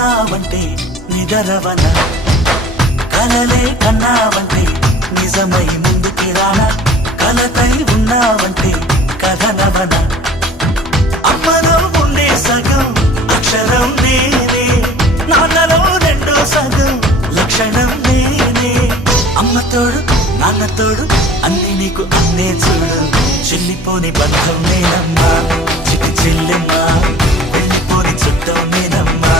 ఉన్నావంటే నిదరవన, కలలే కన్నావంటే నిజమై ముందుకి రానా, కలతై ఉన్నావంటే కథనవన. అమ్మలో ఉండే సగం అక్షరం నేనే, నాన్నలో రెండో సగం లక్షణం నేనే. అమ్మ తోడు నాన్న తోడు అన్ని నీకు అన్నే చూడు, చెల్లిపోని బంధం నేనమ్మా చిటి చెల్లెమ్మా, వెళ్ళిపోని చుట్టం నేనమ్మా.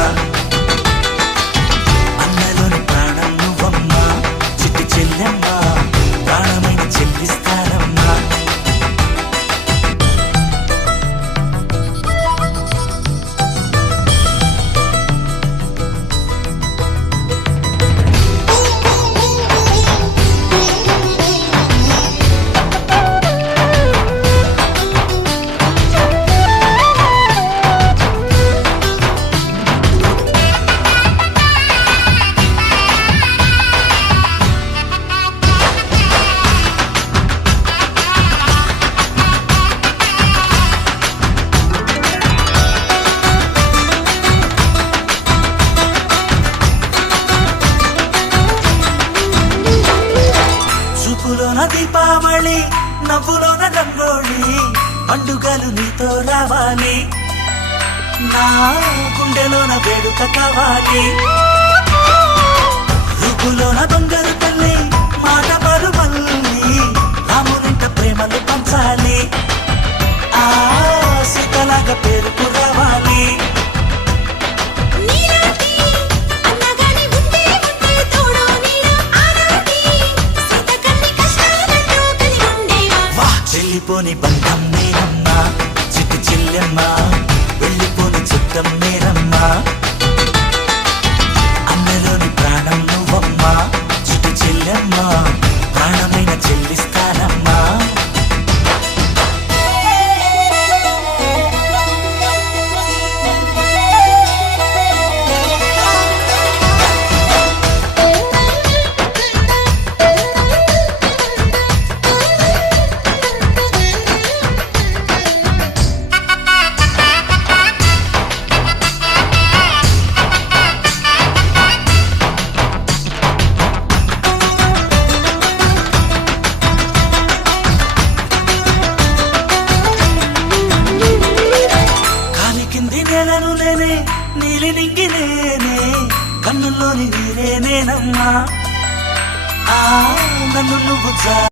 అన్నలోని ప్రాణం నువ్వమ్మా చిటి చెల్లెమ్మా, ప్రాణమైన చెల్లిస్తానమ్మా. చూపులోన దీపావళి, నవ్వులోన రంగోళి, పండుగలు నీతో రావాలి, నా గుండెలోన వేడుక కావాలి. రూపులోన దొంగలు తల్లి, మాట పరుమల్లి, రామునింట ప్రేమలు పంచాలి, ఆ సీతలాగా పేరుకు రావాలి. వెళ్ళిపోని బంధం నేనమ్మా చిట్టి చెల్లెమ్మా, వెళ్ళిపోని చుట్టం నేనమ్మా. అన్నలోని ప్రాణం నువ్వమ్మా చిట్టి చెల్లెమ్మా, ప్రాణమైన చెల్లిస్తానమ్మా. నేలను నేనే నీలి నింగి నేనే, కన్నుల్లోని నీరే నేనమ్మా, నన్ను నువ్వు